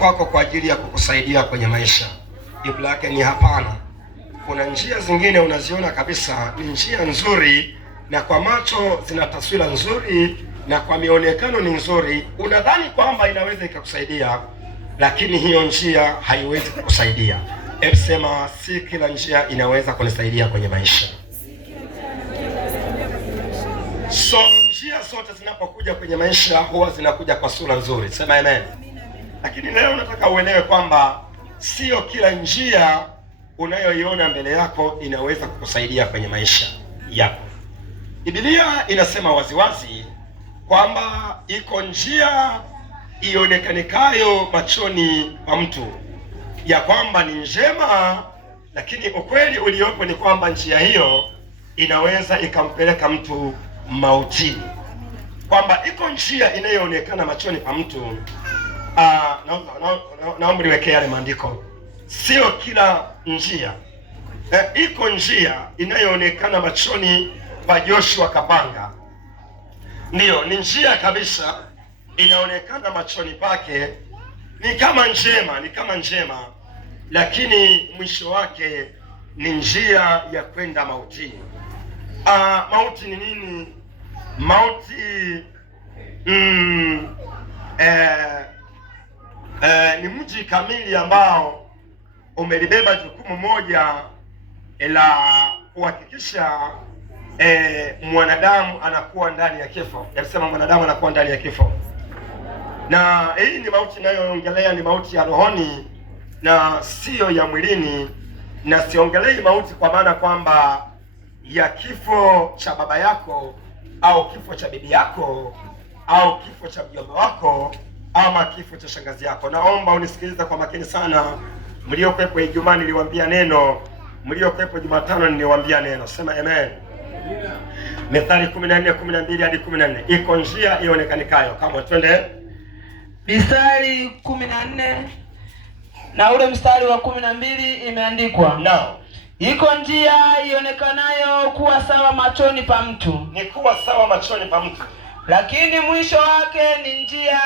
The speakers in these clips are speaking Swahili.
kwako kwa ajili ya kukusaidia kwenye maisha? Jibu lake ni hapana. Kuna njia zingine unaziona kabisa ni njia nzuri, na kwa macho zina taswira nzuri, na kwa mionekano ni nzuri, unadhani kwamba inaweza ikakusaidia, lakini hiyo njia haiwezi kukusaidia. Hebu sema, si kila njia inaweza kunisaidia kwenye maisha. So njia zote zinapokuja kwenye maisha huwa zinakuja kwa sura nzuri. Sema amen. Lakini leo nataka uelewe kwamba sio kila njia unayoiona mbele yako inaweza kukusaidia kwenye maisha yako. Biblia inasema waziwazi kwamba iko njia ionekanikayo machoni pa mtu ya kwamba ni njema, lakini ukweli uliopo ni kwamba njia hiyo inaweza ikampeleka mtu mautini. Kwamba iko njia inayoonekana machoni pa mtu. Naomba niwekee yale maandiko. Sio kila njia. Iko njia inayoonekana machoni pa Joshua Kapanga. Ndiyo, ni njia kabisa inaonekana machoni pake ni kama njema, lakini mwisho wake ni njia ya kwenda mautini. Mauti ni nini? Mauti ni mji kamili ambao umelibeba jukumu moja la kuhakikisha mwanadamu anakuwa ndani ya kifo. Yalisema mwanadamu anakuwa ndani ya kifo. Na hii ni mauti inayoongelea ni mauti ya rohoni na sio ya mwilini. Na siongelei mauti kwa maana kwamba ya kifo cha baba yako au kifo cha bibi yako au kifo cha mjomba wako ama kifo cha shangazi yako. Naomba unisikilize kwa makini sana. Mliokuwepo Ijumaa niliwaambia neno, mliokuwepo Jumatano niliwaambia neno. Sema amen. Mithali 14:12 hadi 14. Iko njia ionekanikayo. Kama twende Mithali 14 na ule mstari wa 12 imeandikwa. Now, iko njia ionekanayo kuwa sawa machoni pa mtu. Ni kuwa sawa machoni pa mtu, lakini mwisho wake ni njia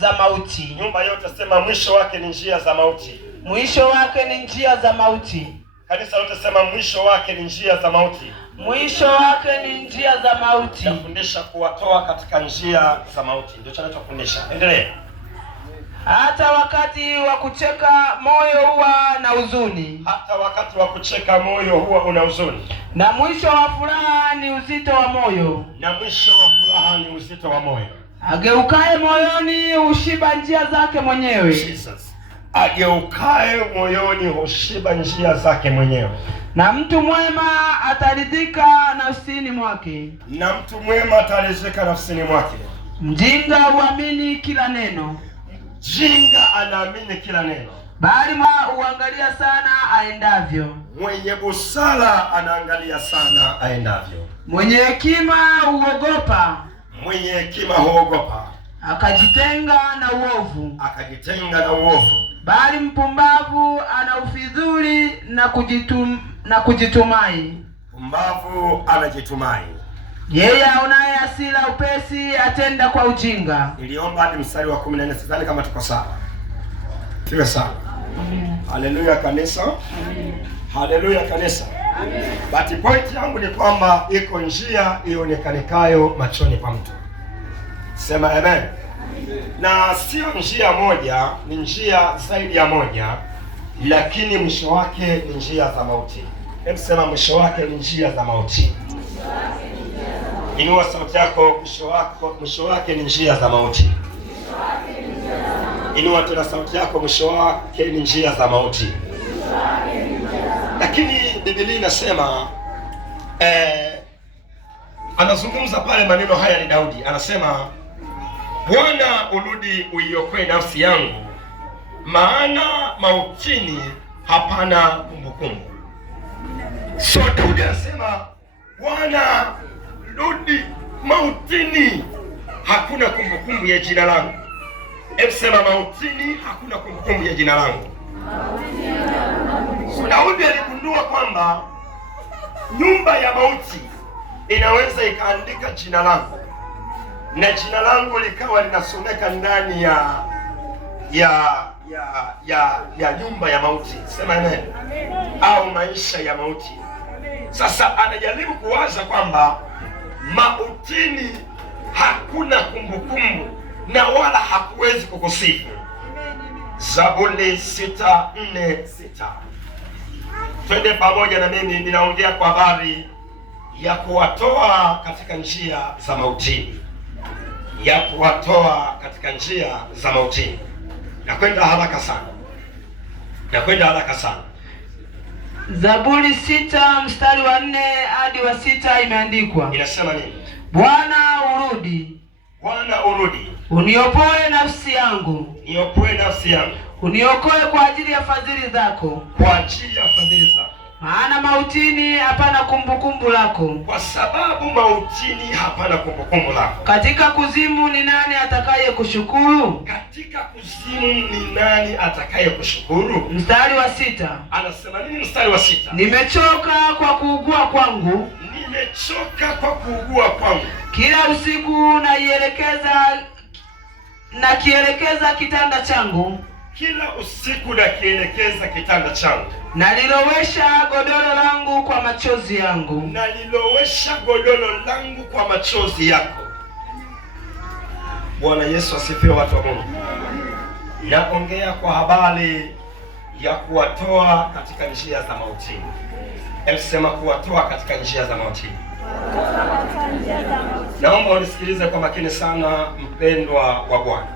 za mauti. Nyumba yote sema mwisho wake ni njia za mauti. Mwisho wake ni njia za mauti. Kanisa lote sema mwisho wake ni njia za mauti. Mwisho wake ni njia za mauti. Nafundisha kuwatoa katika njia za mauti. Ndio tunachofundisha. Endelea. Hata wakati wa kucheka moyo huwa na huzuni. Hata wakati wa kucheka moyo huwa una huzuni. Na mwisho wa furaha ni uzito wa moyo. Na mwisho wa furaha ni uzito wa moyo. Ageukaye moyoni hushiba njia zake mwenyewe. Jesus. Ageukaye moyoni hushiba njia zake mwenyewe. Na mtu mwema ataridhika nafsini mwake. Na mtu mwema ataridhika nafsini mwake. Mjinga huamini kila neno. Mjinga anaamini kila neno. Bali huangalia sana aendavyo. Mwenye busara anaangalia sana aendavyo. Mwenye hekima huogopa. Mwenye hekima huogopa. Akajitenga na uovu. Akajitenga na uovu. Bali mpumbavu ana ufidhuli na kujitumai. Pumbavu anajitumai. Yeye aonaye hasira upesi atenda kwa ujinga. Niliomba hadi mstari wa 14, sidhani kama tuko sawa. Tuwe sawa. Amen. Haleluya kanisa. Amen. Haleluya kanisa. Amen. But point yangu ni kwamba iko njia ionekanikayo machoni pa mtu. Sema amen. Amen. Na sio njia moja, ni njia zaidi ya moja, lakini mwisho wake ni njia za mauti. Hebu sema mwisho wake ni njia za mauti. Inua sauti yako, mwisho wake ni njia za mauti. Inua tena sauti yako, mwisho wake ni njia za mauti. Lakini Biblia inasema anazungumza pale maneno haya ni Daudi. Anasema, Bwana urudi uiokoe nafsi yangu, maana mautini hapana kumbukumbu. So Daudi anasema, Bwana rudi mautini, hakuna kumbukumbu ya jina langu. Hebu sema mautini hakuna kumbukumbu ya jina langu. So Daudi aligundua kwamba nyumba ya mauti inaweza ikaandika jina langu, na jina langu likawa linasomeka ndani ya nyumba ya mauti. Sema amen. Au maisha ya mauti. Sasa anajaribu kuwaza kwamba mautini hakuna kumbukumbu na wala hakuwezi kukusifu. Zaburi 6:4-6. Twende pamoja na mimi, ninaongea kwa habari ya kuwatoa katika njia za mautini, ya kuwatoa katika njia za mautini. Nakwenda haraka sana. Zaburi 6 mstari wa 4 hadi wa 6 imeandikwa. Inasema nini? Bwana urudi, uniopoe nafsi yangu, uniokoe kwa ajili ya fadhili zako, maana mautini hapana kumbukumbu lako. Kwa sababu mautini hapana kumbukumbu lako. Katika kuzimu ni nani atakaye kushukuru? Mstari wa 6 anasema nini? Mstari wa 6, nimechoka kwa kuugua kwangu, kila usiku nakielekeza kitanda changu, nalilowesha godoro langu kwa machozi yangu. Bwana Yesu asifiwe, watu wa Mungu. Naongea kwa habari ya kuwatoa katika njia za mautini. Sema kuwatoa katika njia za mautini. Naomba unisikilize kwa makini sana, mpendwa wa Bwana.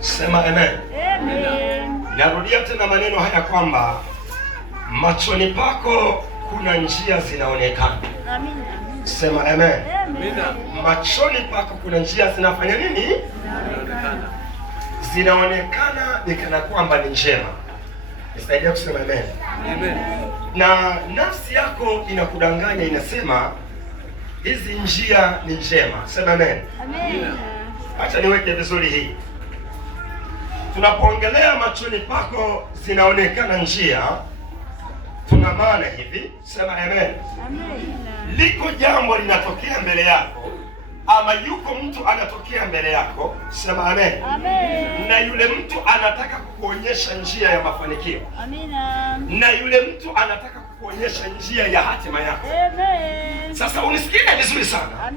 Sema amen. Narudia tena maneno haya kwamba machoni pako kuna njia zinaonekana. Sema amen. Machoni pako kuna njia zinafanya nini? Zinaonekana nikana kwamba ni njema. Nisaidia kusema amen. Na nafsi yako inakudanganya, inasema hizi njia ni njema. Sema amen. Acha niweke vizuri hii. Tunapoongelea machoni pako zinaonekana njia, tuna maana hivi. Sema amen. Liko jambo linatokea mbele yako, ama yuko mtu anatokea mbele yako. Sema amen. Na yule mtu anataka kukuonyesha njia ya mafanikio. Na yule mtu anataka kukuonyesha njia ya hatima yako. Sasa unisikie vizuri sana.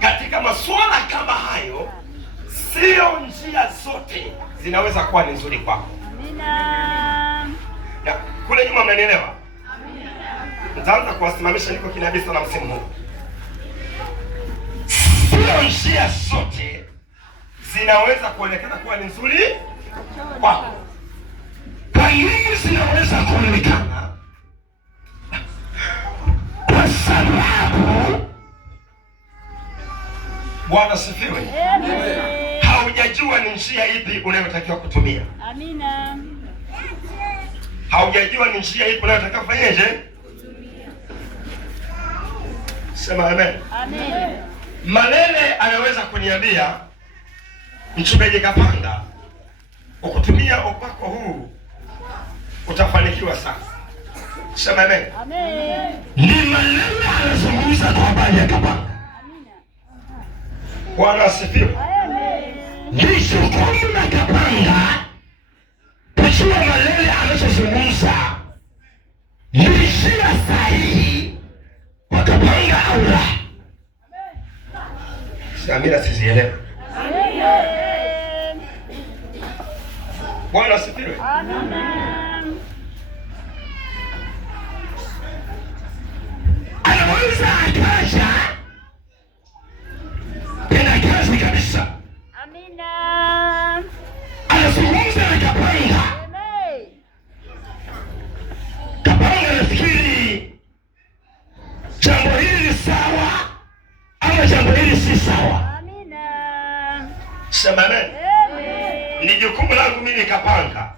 Katika masuala kama hayo, sio njia zote zinaweza kuwa ni nzuri kwako. Na kule nyuma mnanielewa? Nitaanza kuwasimamisha, niko kinabii sana msimu huu. Sio njia zote zinaweza kuonekana kuwa ni nzuri kwako. Kwa nini zinaweza kuonekana? Kwa sababu Bwana sifiwe, haujajua ni njia ipi unayotakiwa kutumia. Haujajua ni njia ipi unayotakiwa kufanyaje? Sema amen. Malele anaweza kuniambia, Mchungaji Kapanga, ukutumia upako huu utafanikiwa sana. Sema amen. Ni Malele anazungumza kwa habari ya Kapanga. Bwana asifiwe. Ni shukrani na Kapanga, kujua Malele anazungumza ni njia sahihi kwa Kapanga au la. Samira sizielewe. Bwana asifiwe. Anaweza akaja tena kazi kabisa. Anazungumza na Kapanga. Kapanga nafikiri jambo hili ni sawa ama jambo hili si sawa. Sema amen. Ni jukumu langu mimi Kapanga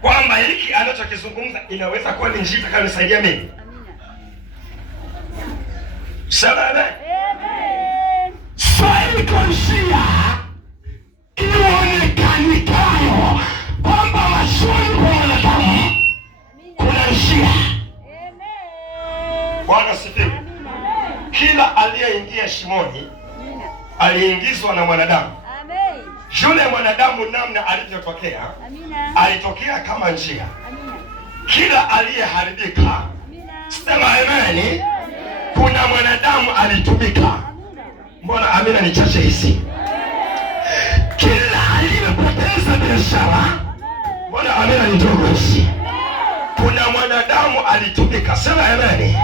kwamba hiki anachokizungumza inaweza kuwa ni njia itakayonisaidia mimi. Sema amen. Swali kwa njia ionekanayo kwamba machoni kwa wanadamu kuna njia. Bwana sifiwe. Kila aliyeingia shimoni aliingizwa na mwanadamu. Yule mwanadamu namna alivyotokea, alitokea kama njia. Kila aliyeharibika, sema amen. Kuna mwanadamu alitumika. Mbona amina ni chache hizi? Kila aliyepoteza biashara, mbona amina ni ndogo hizi? Kuna mwanadamu alitumika, sema amen.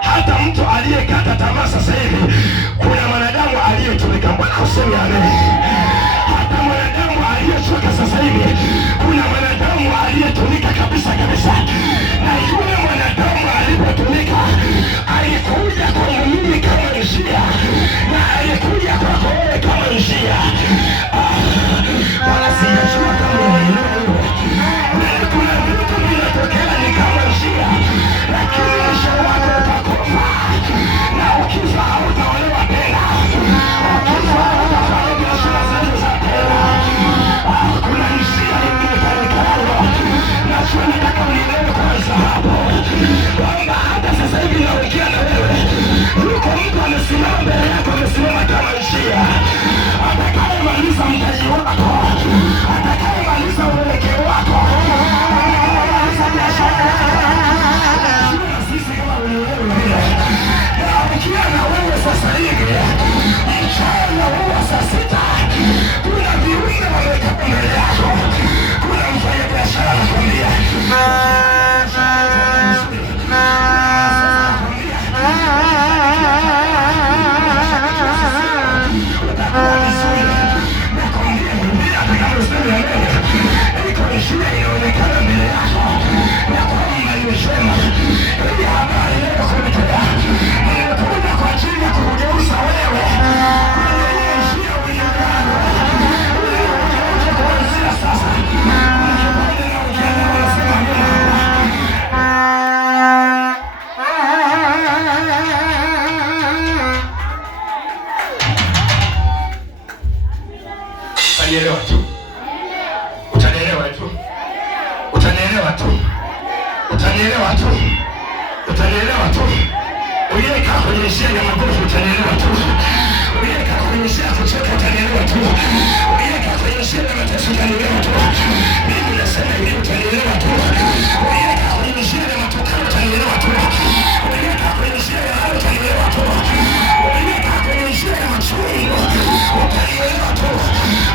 Hata mtu aliyekata tamaa sasa hivi, kuna mwanadamu aliyetumika. Mbona useme amen? Hata mwanadamu aliyechoka sasa hivi, kuna mwanadamu aliyetumika kabisa kabisa. Na yule mwanadamu alipotumika, alikuja kwa mimi kama njia, na alikuja kwako wewe kama njia. Wala sijajua kama unaelewa. Kuna vitu vinatokea ni kama njia, lakini mwisho wake utakufa. Na ukifa hautaolewa tena, ukifa hautafanya biashara zako za tena. Kuna njia imekanikalo, na sio nataka unielewe kwanza hapo, kwamba hata sasa hivi naongea na wewe, yuko mtu amesimama mbele yako, amesimama kama njia, atakayemaliza mtaji wako, atakayemaliza uelekeo wako, atakayemaliza biashara yako. Sisi kama uliwewe vile, na ukiwa na wewe sasa hivi, mchana huwa saa 6, kuna viunga wameweka mbele yako, kuna mfanya biashara anakwambia inaonekana mbele yako na kwamba imesema hii habari inayokuletea imekuja kwa ajili ya kugeuza wewe njia uliyogano kuanzia sasa. Utanielewa tu, utanielewa tu, utanielewa tu, utanielewa tu, utanielewa tu. Uliyekaa kwenye njia ya magofu utanielewa tu. Uliyekaa kwenye njia ya kuchoka utanielewa tu. Uliyekaa kwenye njia ya mateso utanielewa tu. Mimi nasema hivi, utanielewa tu. Uliyekaa kwenye njia ya matukano utanielewa tu. Uliyekaa kwenye njia ya hayo utanielewa tu. Uliyekaa kwenye njia ya machungu utanielewa tu.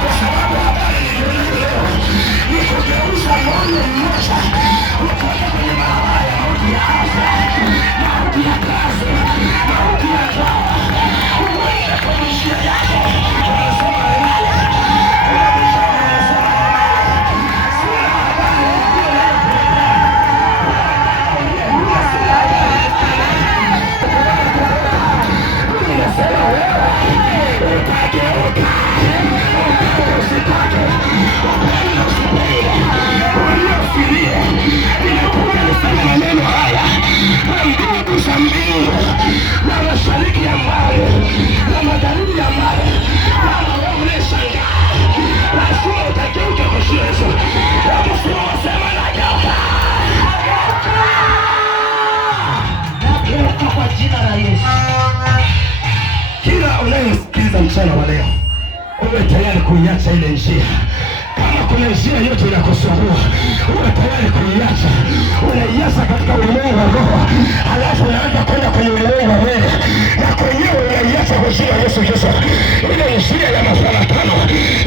Kwa sababu habari nilionayo leo ni kugeuza moyo mmoja utoke kwenye barabara ya mauti ya afya, mauti ya kazi, mauti ya ndoa, uende kwenye njia yako. Unasema lele, unabishana, unasema lele, sina habari ya kile unasema wewe utageuka, usitake, upende usipende, waliofilie. Nimekuja niseme maneno haya kwa mbingu za mbingu na mashariki ya mbali na magharibi ya mbali. Kama wewe unashangaa, lazima utageuka kwa Yesu. Wakisimama sema nageuka, nageuka kwa jina la Yesu. Kila unayesikiliza mchana wa leo, uwe tayari kuiacha ile njia. Kama kuna njia yote inakusumbua, uwe tayari kuiacha. Unaiacha katika ulimwengu wa roho, halafu unaanza kwenda kwenye ulimwengu wa mwili, na kwenyewe unaiacha kwa jina la Yesu Kristo. Ile njia ya mafarakano,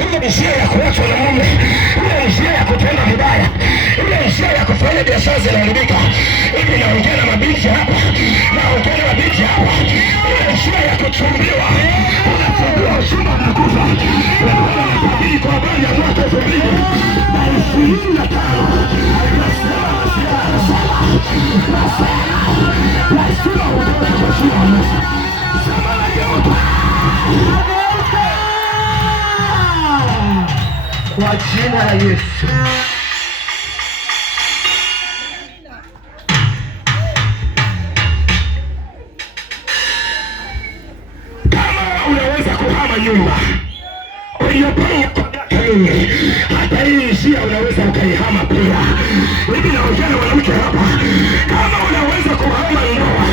ile njia ya kuachwa na mume, ile njia ya kutenda vibaya, ile njia ya kufanya biashara zinaharibika. Hivi naongea na mabinti hapa, naongea na mabinti hapa, ile njia ya kuchumbiwa, unachumbiwa uchumba unakufa. Nabii kwa habari ya mwaka 2025 nasema utoke kwa jina la Yesu. Sema nageuka kwa jina la Yesu. Kama unaweza kuhama nyumba uliyopanga kwa miaka mingi, hata hii njia unaweza ukaihama pia. Hivi naongea na mwanamke hapa, kama unaweza kuhama ndoa,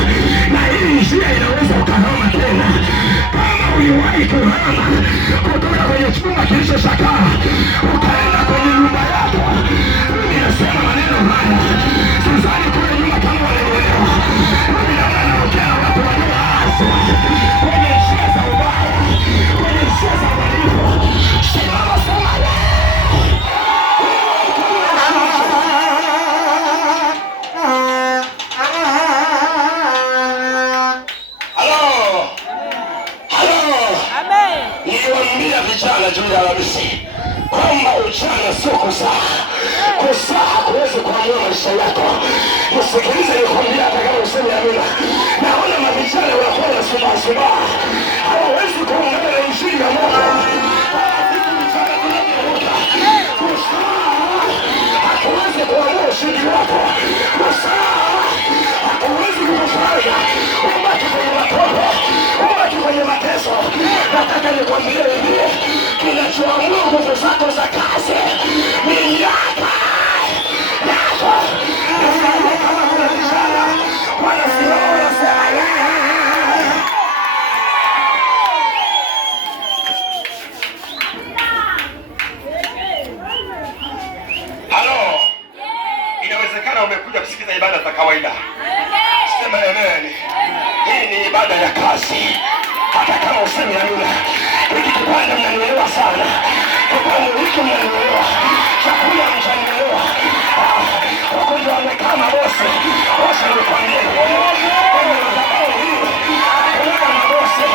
na hii njia inaweza ukahama tena. Kama uliwahi kuhama kutoka kwenye chumba kilichochakaa ukaenda kwenye nyumba yako. Mimi nasema maneno haya, sidhani kule nyuma kama wanaelewa. Mimi naongea na watu walioaswa kwenye njia za ubaya, kwenye njia za uhalifu. Simama sema vijana juu ya Alhamisi kwamba ujana sio kuzaa. Kuzaa hakuwezi kuamua maisha yako. Nisikilize nikwambia, hata kama useme amina. Naona mavijana wanakuwa wanasumbaa, hawawezi kuungana na injili ya Mungu. Kuzaa hakuwezi kuamua ushindi wako. Kuzaa hakuwezi kukufanya ubaki kwenye matope, ubaki kwenye mateso. Nataka nikwambie hivi, kinachoamua nguvu zako za kazi ni yako. Kama kuna vijana wanasimama wanasema halo, inawezekana umekuja kusikiza ibada za kawaida. Sema amen. Hii ni ibada ya kazi. Hata kama useme amina, hiki kipande mnanielewa sana. Kipande hiki mnanielewa. Chakula mnanielewa. Wagonjwa wamekaa mabosi. Wacha nikwambie. Kwenye madhabahu hii, kuna mabosi.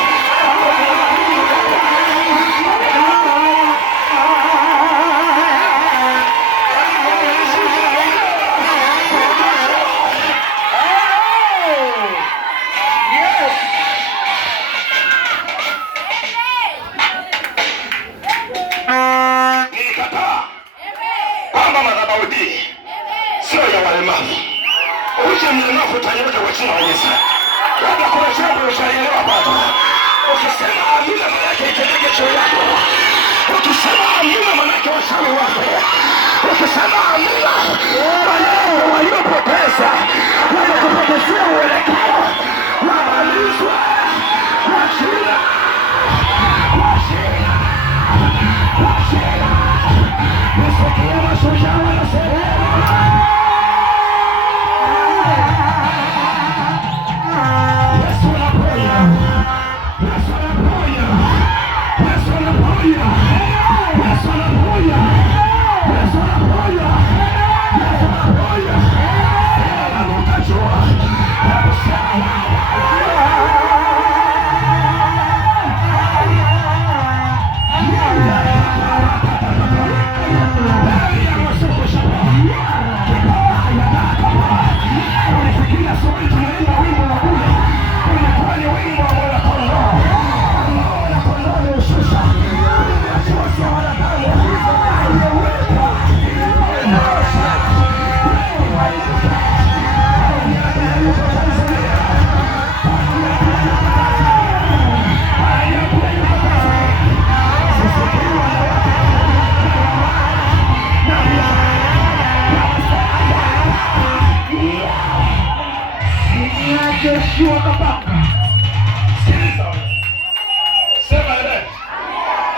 Sio ya walemavu. Uje mlemavu utanyoka kwa jina la Yesu. Labda kuna jambo ushalielewa bado. Ukisema amina maana yake itendeke juu yako. Ukisema amina maana yake washauri wako. Ukisema amina maana yake waliopoteza wanakupotezea uelekeo. Wamalizwe kwa jina. Nisikia mashujaa wanasema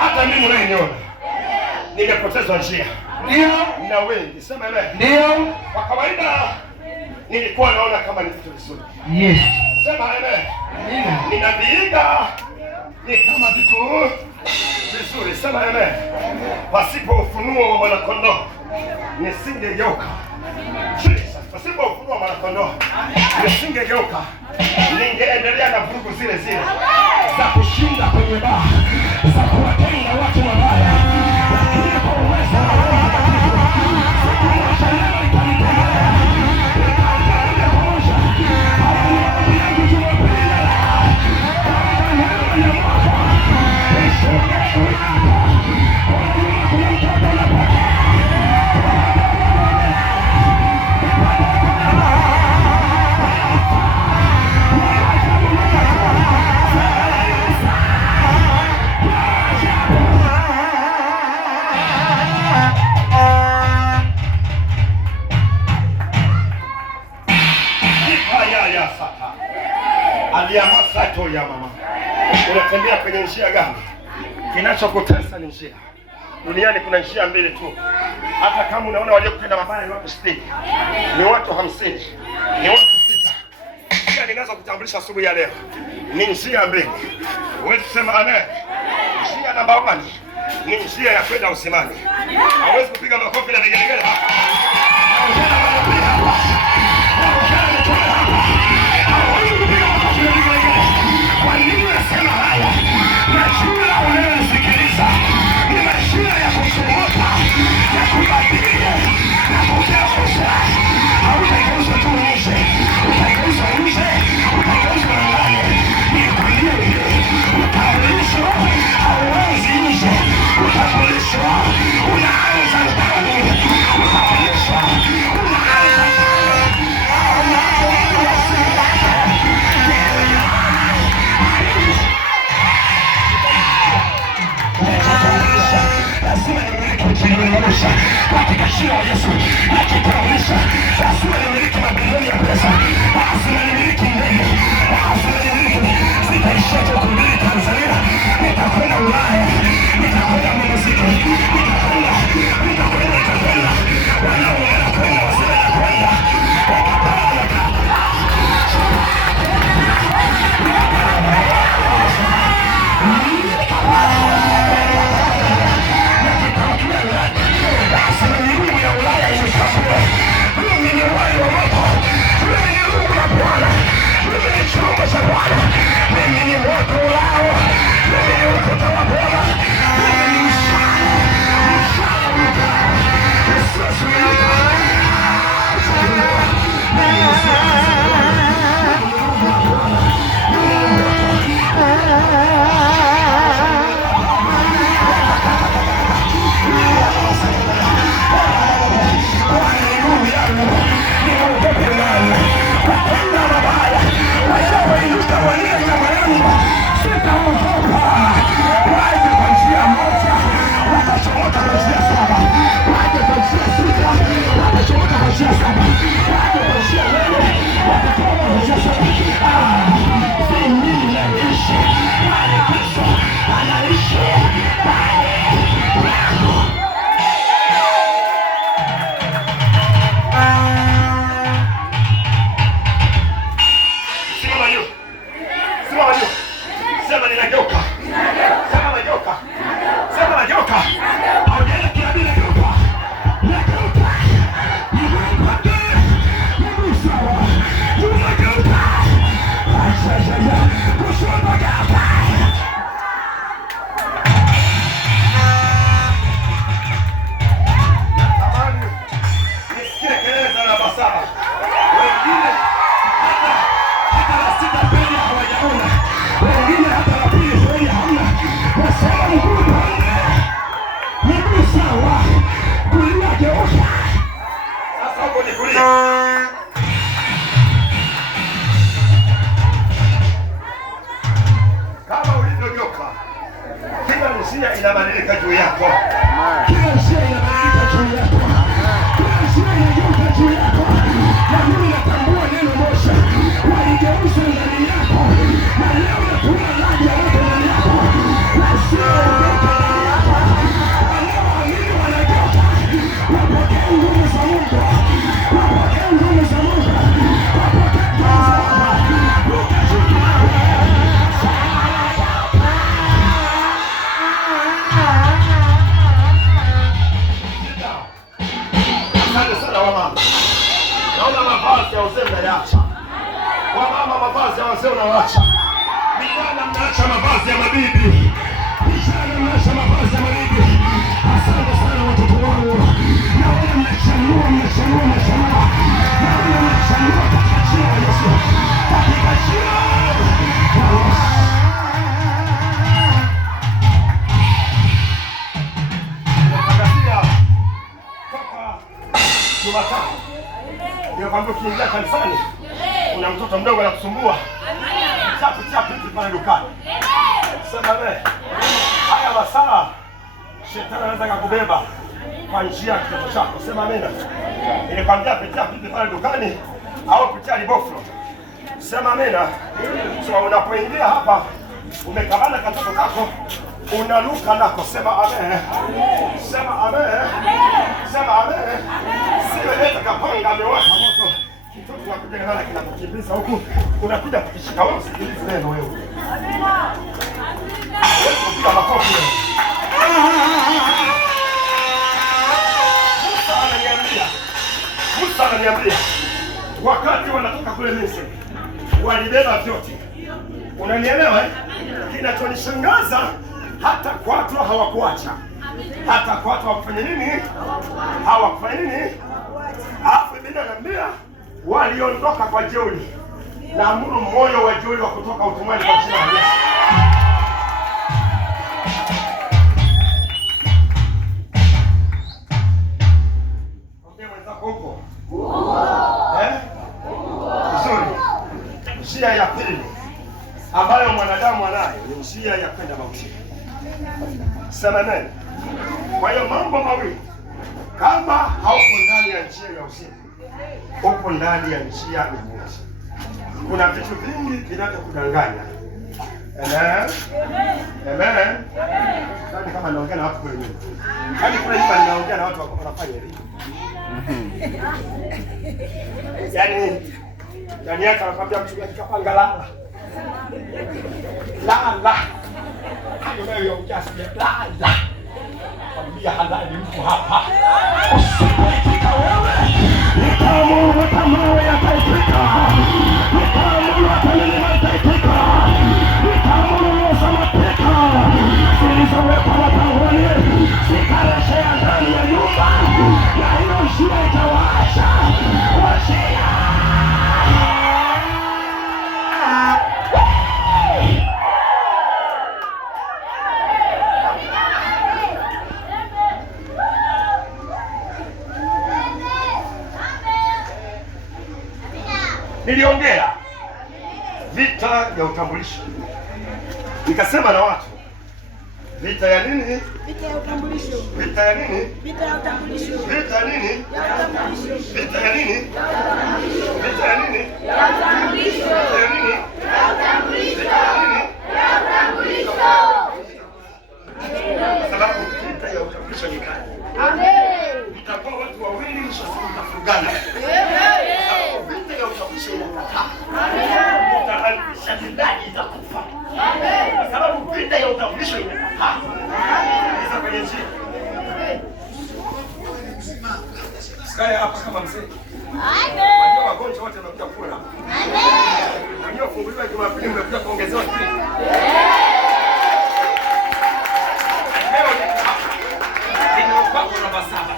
hata mimi unaniona nimepotezwa njia. Ndio. Na wengi sema amen. Ndio. Kwa kawaida nilikuwa naona kama ni vitu vizuri. Yes. Sema amen. Ndio. Ninaviiga ni kama vitu vizuri. Sema amen. Pasipo ufunuo wa mwanakondoo nisingegeuka. Pasipo ufunuo wa mwanakondoo nisingegeuka. Ningeendelea na vurugu zile zile za kushinda kwenye baa, za kuwatenga watu wabaya. Lakini kwa uwezo wa Roho Mtakatifu, siku moja neno litanitembelea. Nikaangalia pamoja. Maombi yangu Jumapili ya leo. Kama neno ya mwaka. Nishuke kunako. Kuna mtoto unapokea. Aliamasato ya mama. unatembea kwenye njia gani? Kinachokutesa ni njia. Duniani kuna njia mbili tu. Hata kama unaona waliokutenda mabaya ni watu 60, ni watu 50, ni watu 6. Njia ninazo kutambulisha asubuhi ya leo ni njia mbili. Wewe sema amen. Njia namba 1 ni njia ya kwenda usimani. Hawezi kupiga makofi na vigelegele hapa. Kwa nini nasema haya? Majira unayosikiliza ni majira ya kuchomoka, ya kubadili, na kugeuza. Hautageuza tu nje, utageuza nje, utageuza ndani. Nikwambie, utageuza hauwezi nje, utageuza unaanza ndani, utageuza unaanza ndani. Lazima nimiliki kujinunulisha katika jina la Yesu. Nakitambulisha, lazima nimiliki mabilioni ya pesa, lazima nimiliki ndege, lazima nimiliki. Sitaishia tu kuhubiri Tanzania, nitakwenda Ulaya, nitakwenda muziki, nitakwenda wanaokwenda wasema nakwenda inabadilika juu yako. Kila njia inabadilika juu yako. Kila njia inageuka juu yako. Na mimi natambua neno moja. Waligeuza ndani yako. Na leo natuma maji ya moto ndani yako. Na sio ugeuka ndani yako. Wanaoamini wanageuka. Wapokee nguvu za Mungu. Wapokee nguvu za Mungu. Wapokee nguvu za Mungu. Ruka juu kidogo. Naona mavazi ya wazee mnaacha. Wamama mavazi ya wazee unaacha. Vijana mnaacha mavazi ya mabibi. Vijana mnaacha mavazi ya mabibi. Asante sana watoto wangu. Na wale mnachanua. Na wale mnachanua katika jina la Yesu. Katika jina la Yesu. Jumatatu. Ndio kwamba ukiingia kanisani una mtoto mdogo anakusumbua. Chapu pale dukani. Sema wewe. Haya masaa shetani anaweza kukubeba kwa njia ya kitoto chako. Sema amina. Nilikwambia pitia pale dukani au pitia liboflo. Sema amina. So unapoingia hapa Umekabana katoto kako, unaruka nako. Sema amen. Sema amen. Sema amen. Sio leta kapanga amewaka moto. Kitoto kinakuja ngala kinakukimbiza huku. Unakuja kukishika wewe, usikilize neno wewe. Amina. Wewe piga makofi wewe. Musa ananiambia wakati wanatoka kule Misri walibeba vyote. Unanielewa eh? Kinachonishangaza hata kwatu hawakuacha. Hata kwatu hawakufanya nini? Hawakufanya nini? Alafu Biblia inaniambia waliondoka kwa jeuri. Naamuru moyo wa jeuri wa kutoka utumwani kwa jina la Yesu. Njia ya pili ambayo mwanadamu anayo ni njia ya kwenda mauti. Sema amen. Kwa hiyo mambo mawili, kama hauko ndani ya njia ya uzima, uko ndani ya njia ya mauti. Kuna vitu vingi vinavyokudanganya. Amen. Amen. Sasa kama naongea na watu kule nyuma. Hadi kule nyuma ninaongea na watu wanafanya hivi. Yaani yake anakuambia mchungaji kapanga lala. Lala. Hayo nayo ya ujasi lala. Kwambia halali mko hapa. Usipoitika wewe, nitaamuru hata mawe yataitika. Nitaamuru hata milima itaitika. Nitaamuru roho za mateka zilizowekwa matangoni zikarejea ndani ya nyumba, na hiyo njia itawasha washia. Niliongea vita ya utambulisho, nikasema na watu vita ya nini? Vita ya utambulisho. Vita ya nini? Vita ya utambulisho. Vita ya nini? Ya utambulisho. Vita ya nini? Ya utambulisho. Vita ya nini? Ya utambulisho. Vita ya nini? Ya utambulisho. Vita ya nini? Ya utambulisho. Kwa sababu vita ya utambulisho ni kali. Amen. Mtakuwa watu wawili mtafungana. Vita ya utambulisho inakataa. Amen. Utaanzisha jidadi itakufa. Amen. Kwa sababu vita ya utambulisho inakataa. Sasa kwenye njia. Sikaya hapa kama mzee. Amen. Wajua wagonjwa wote wanakuja kula. Amen. Waliofunguliwa Jumapili mmekuja kuongezewa kile. Leo nina upako namba 7.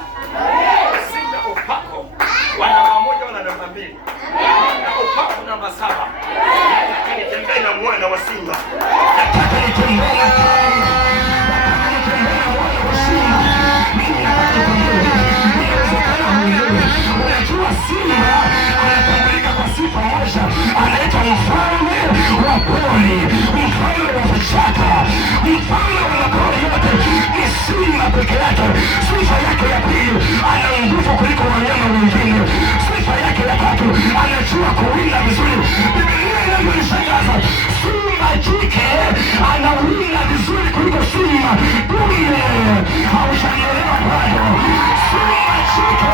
Sina upako wa namba 1 wala namba 2. Na upako namba 7. Nataka nitembee na mwana wa simba. Nataka nitembee na mwana wa simba. Unajua simba anatambulika kwa sifa moja, anaitwa mfalme wa pori, mfalme wa vichaka, mfalme wa mapori yote. Ni simba peke yake. Sifa yake ya pili, ana nguvu kuliko wanyama wengine. Sifa yake ya tatu, anajua kuwinda vizuri. Biblia inavyonishangaza, simba jike anawinda vizuri kuliko simba dume. Haujanielewa bado? Simba jike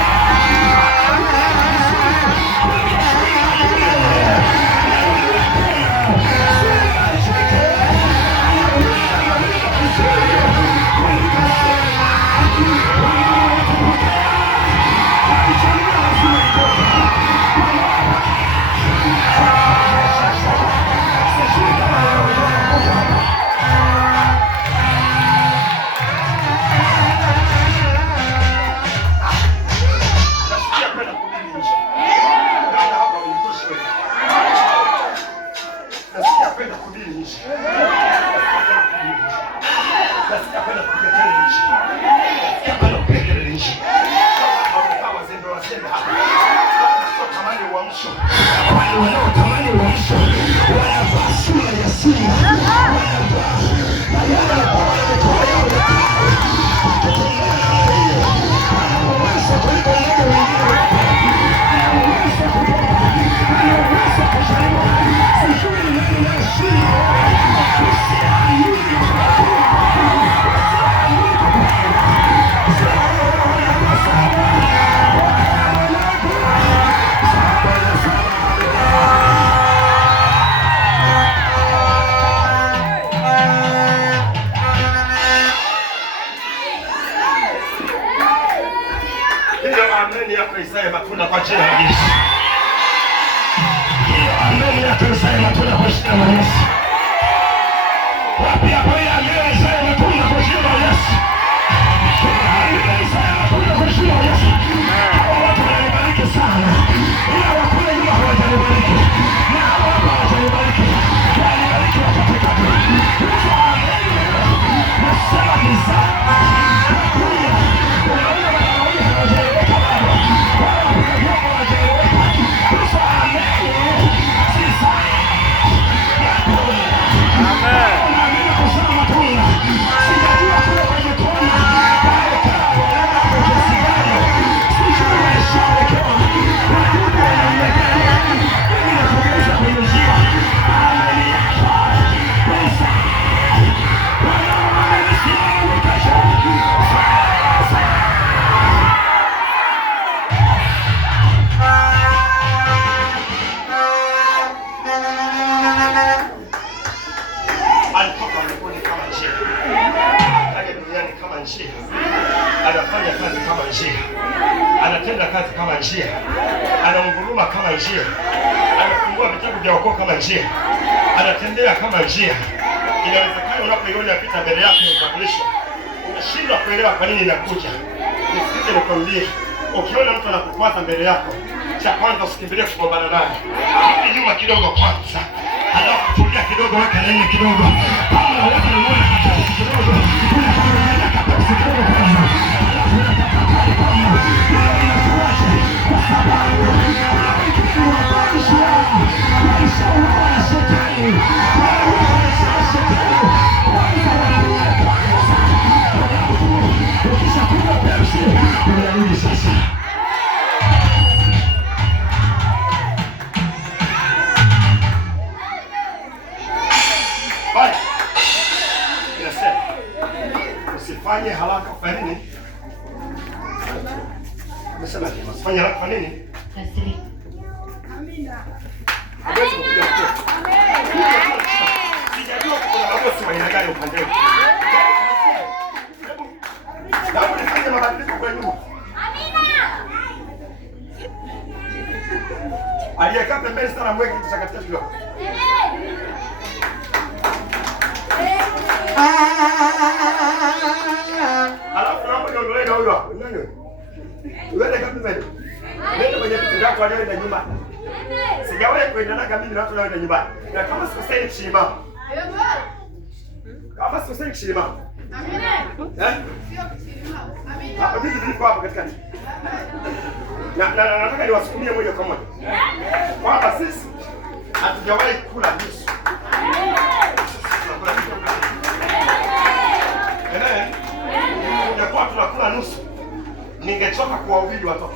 Hiyo amen yako isaye matunda kwa jina la Yesu. Hiyo amen yako isaye matunda kwa jina la Yesu. Wapi hapo ya amen isaye matunda kwa jina la Yesu. Amen isaye matunda kwa jina la Yesu. Hawa watu wananibariki sana. Ila wakule nyuma hawajanibariki. Na hawa hapa hawajanibariki. Wanibariki wakatikati. Nasema kisa. Anafanya kazi kama njia, anatenda kazi kama njia, anaunguruma kama njia, anafungua vitabu vya wokovu kama njia, anatembea kama njia. Inawezekana unapoiona yapita mbele yako ya utambulisho, unashindwa kuelewa kwa nini inakuja. Nisikize nikwambie, ukiona mtu anakukwaza mbele yako, cha kwanza usikimbilie kugombana naye. Rudi nyuma kidogo kwanza, halafu tulia kidogo, weka laini kidogo. Kama unaweza kuona katika kidogo, unaenda katika kidogo kwanza. Usifanye haraka kufanya nini? Umesema nini? Usifanye haraka kufanya nini? Kasirika. Amina. Sijajua kuna mabosi wa aina gani upande wetu. Hebu nifanye mabadiliko kwa nyuma. Amina. Aliyekaa pembeni sana mweke kitakatifu kidogo. Alafu naomba niondolee na huyo hapo. Nani wewe? Uende kabisa mbele. Nenda kwenye vitu vyako walioenda nyumbani. Sijawahi kuendana kama mimi na watu walioenda nyumbani. Na kama sikosei kushimama. Kama sikosei kushimama. Amina. Sio kushimama. Amina. Hapo vitu viliko hapo katikati. Na nataka niwasukumie moja kwa moja. Kwamba sisi hatujawahi kula nusu. Ungekuwa tunakula nusu, ningechoka kuwahubiri watoto.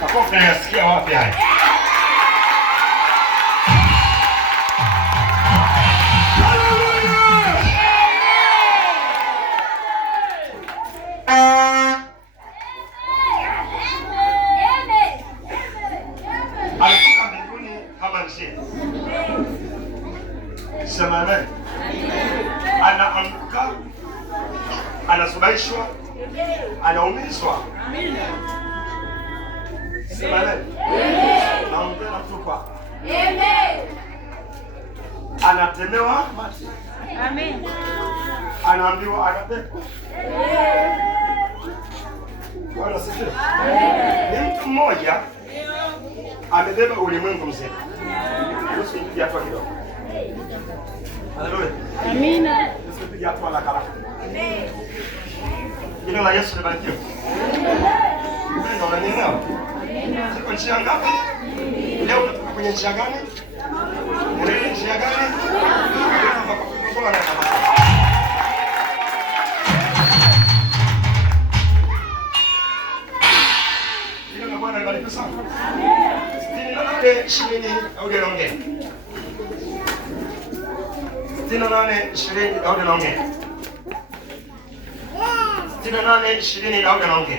Makofi nayasikia wapi haya? Alitoka mbinguni kama njia. Sema amen. Anaanguka, anasubaishwa, anaumizwa. Sema amen. Naongea na mtu kwa. Amen. Anatemewa mate. Amen. Anaambiwa anabebwa. Bwana sifiwe. Ni mtu mmoja amebeba ulimwengu mzima. Yesu ndiye hatua kidogo. Haleluya. Amina. Yesu ndiye hatua la karaka. Amen. Jina la Yesu libarikiwe. Amen. Ndio unanielewa? Amen. Siko njia ngapi? Leo tunatoka kwenye njia gani? Unaenda njia gani? Bwana anabariki. Jina la Bwana libarikiwe sana. Amen. 20 au naongea. 68:20 au naongea. 68:20 au naongea.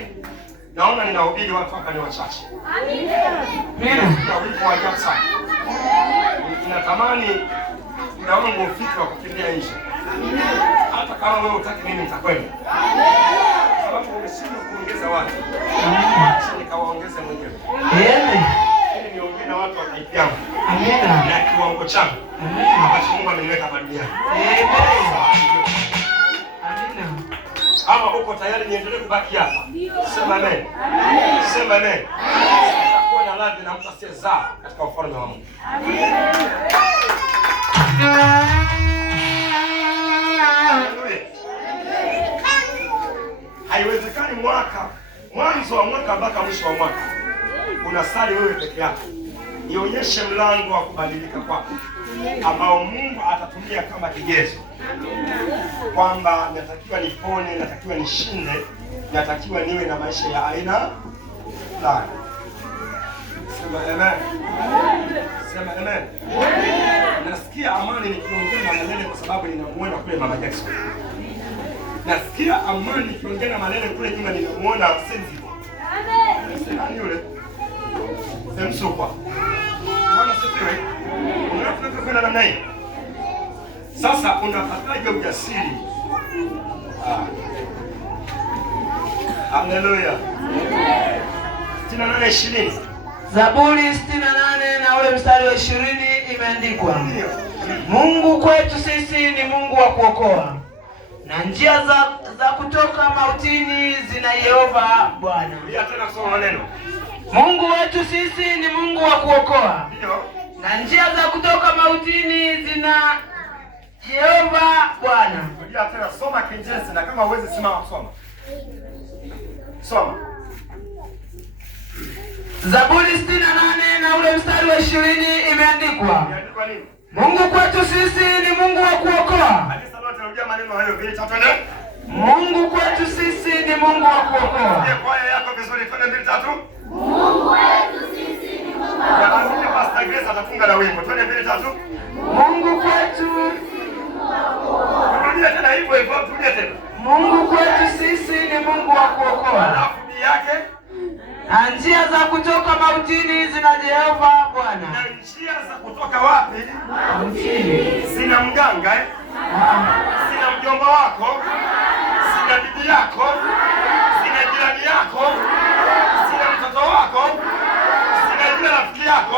Naona ninahubiri watu hapa ni wachache. Amina. Na wimbo wa ajabu sana. Ninatamani muda wangu ufike wa kukimbia nje. Hata kama wewe utaki mimi nitakwenda. Sababu umeshindwa kuongeza watu. Acha nikawaongeze mwenyewe. Ili niongee na watu wa taifa yangu. Amina. Na kiwango changu. Amina. Ambacho Mungu ameniweka hapa duniani. Amina. Ama uko tayari niendelee kubaki hapa? Sema amen. Sema amen. Nitakuwa na radhi na mtu asiyezaa katika ufalme wa Mungu. Haiwezekani mwanzo wa mwaka mpaka mwisho wa mwaka unasali wewe peke yako. Nionyeshe mlango wa kubadilika kwako ambao Mungu atatumia kama kigezo, kwamba natakiwa nipone, natakiwa nishinde, natakiwa niwe na maisha ya aina fulani. Sema amen. Sema amen. Nasikia amani nikiongea na Malele kwa sababu ninamuona kule Mama Jackson. Nasikia amani nikiongea na Malele kule nyuma, ninamuona Senzi. Amen. Sema ni yule. Semsupa. Bwana sifiwe. Unataka kwenda namna hii. Sasa unapataje ujasiri? Haleluya. 68:20. Zaburi 68 na ule mstari wa 20 imeandikwa, Mungu kwetu sisi ni Mungu wa kuokoa, na njia za kutoka mautini zina Yehova Bwana. Rudia tena kusoma maneno. Mungu wetu sisi ni Mungu wa kuokoa. Ndio. Na njia za kutoka mautini zina Yehova Bwana. Rudia tena, soma Kinjezi, na kama uweze simama kusoma. Soma. Zaburi 68 na ule mstari wa 20 imeandikwa, Imeandikwa nini? Mungu kwetu sisi ni Mungu wa kuokoa. Hadithi lote rudia maneno hayo vile tatu ndio. Mungu kwetu sisi ni Mungu wa kuokoa. Rudia kwaya yako vizuri, twende mbili tatu. Mungu wetu sisi ni Mungu wa kuokoa. Ya Pastor Grace atafunga na wimbo. Twende mbili tatu. Mungu kwetu Rudia tena hivyo hivyo, rudia tena. Mungu kwetu sisi ni Mungu wa kuokoa. Alafu yake, na njia za kutoka mautini zina Yehova Bwana. na njia za kutoka wapi? Mautini. Sina mganga sina mjomba wako, sina bibi yako, sina jirani yako, sina mtoto wako, sina yule rafiki yako,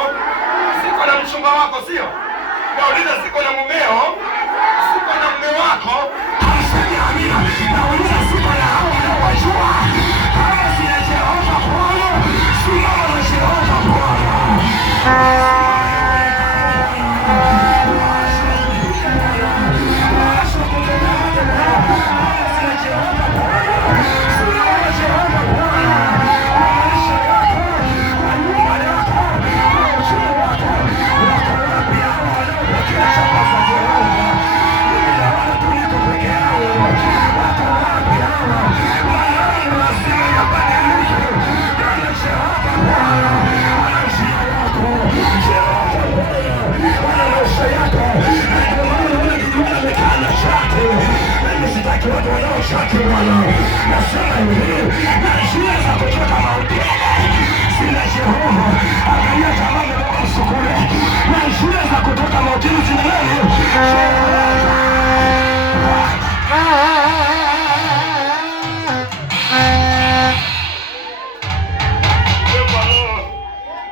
siko na mchumba wako, sio? Nauliza, siko na mumeo, siko na mume wako. Hamsemi amina. Nauliza, siko na hao wanaowajua. Kama sina Jehova Bwana, simama na Jehova Bwana.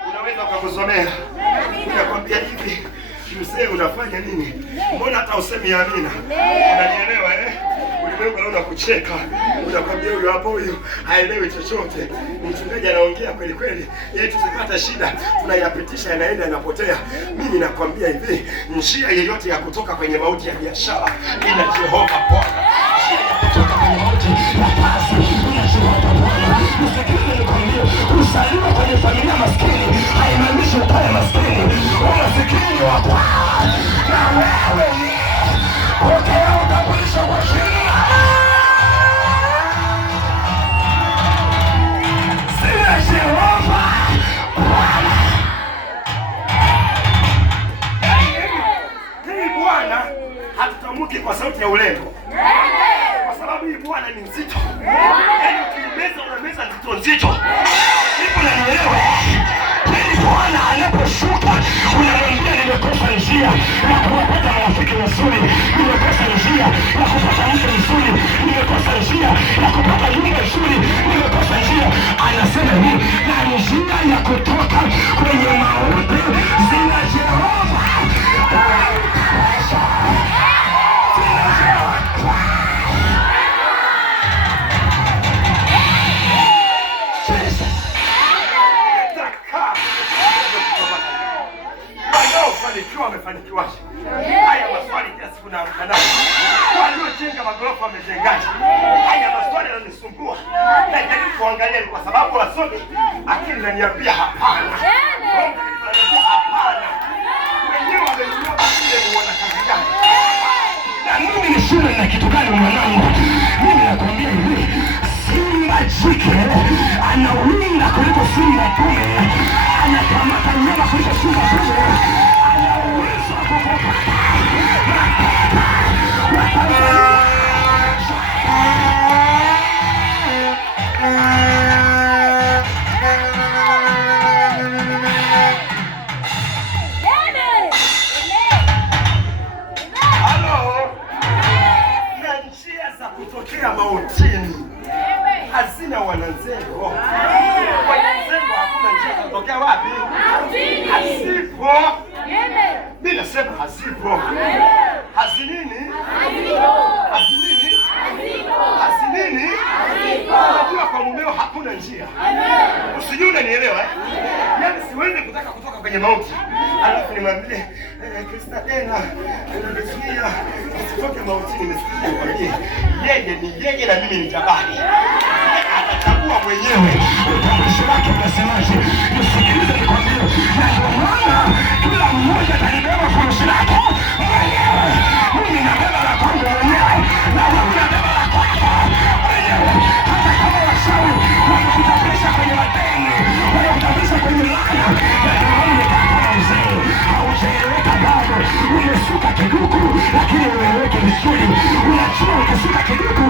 Unaweza ukakuzomea. Nakwambia hivi, mzee unafanya nini? Mbona hata usemi amina? Unanielewa eh? Ulimwengu anaona kucheka. Unakwambia huyu hapo, huyu haelewi chochote. Mchungaji anaongea kweli kweli. Yeye tusipata shida, tunayapitisha, yanaenda yanapotea. Mimi nakwambia hivi, njia yeyote ya kutoka kwenye mauti ya biashara ina Jehova Bwana. Njia ya kutoka kwenye mauti ya kazi ina Jehova Bwana. Usikilize nikwambie, kuzaliwa kwenye familia maskini haimaanishi ukae maskini. Umasikini wa kwao na wewe ni pokea utambulisho kwa jina. Sina Jehova Bwana. Hii Bwana hatutamuki kwa sauti ya ulengo. Kwa sababu hii Bwana ni nzito. Yaani ukimeza unameza nzito. Hivi unanielewa? Hii Bwana anaposhuka unamwambia nimekosa njia ya kupata marafiki wazuri, nimekosa njia ya kupata mke mzuri, nimekosa njia ya kupata nyumba nzuri, nimekosa njia. Anasema hivi, na njia ya kutoka kwenye mauti zina Jehova. Wamefanikiwaje? Haya maswali kila siku naamka nayo. Waliojenga magorofa wamejengaje? Haya maswali yananisumbua. Najaribu kuangalia ni kwa sababu wasomi, akili inaniambia hapana. Hapana. Wenyewe wamenunua ile muona kazi gani? Na mimi ni shule na kitu gani mwanangu? Mimi nakwambia hivi, simba jike anawinda kuliko simba dume, anakamata nyama kuliko simba dume. Mautini hazina wananzengo. Wananzengo hakuna njia kutokea wapi? Hazipo. Mimi nasema hazipo. Hazinini? Hazinini? Hazinini? Unajua kwa mumeo hakuna njia. Usijue unanielewa eh? Yaani siwezi kutaka kutoka kwenye mauti. Alafu nimwambie Kristadena, nimezuia usitoke mautini. Nimesikia nikwambie, yeye ni yeye na mimi ni jabali. Atachagua mwenyewe utambulisho wake unasemaje. Nisikilize nikwambie, na ndio maana kila mmoja atalibeba furushi lake mwenyewe. Mimi nabeba la kwangu mwenyewe, na wewe unabeba la kwako mwenyewe. Hata kama washauri wamekutambulisha kwenye madeni, wamekutambulisha kwenye laana, na ndio maana nimekaa kama mzee. Haujaeleweka bado, umesuka kiduku lakini ueleweke vizuri. Unajua ukisuka kiduku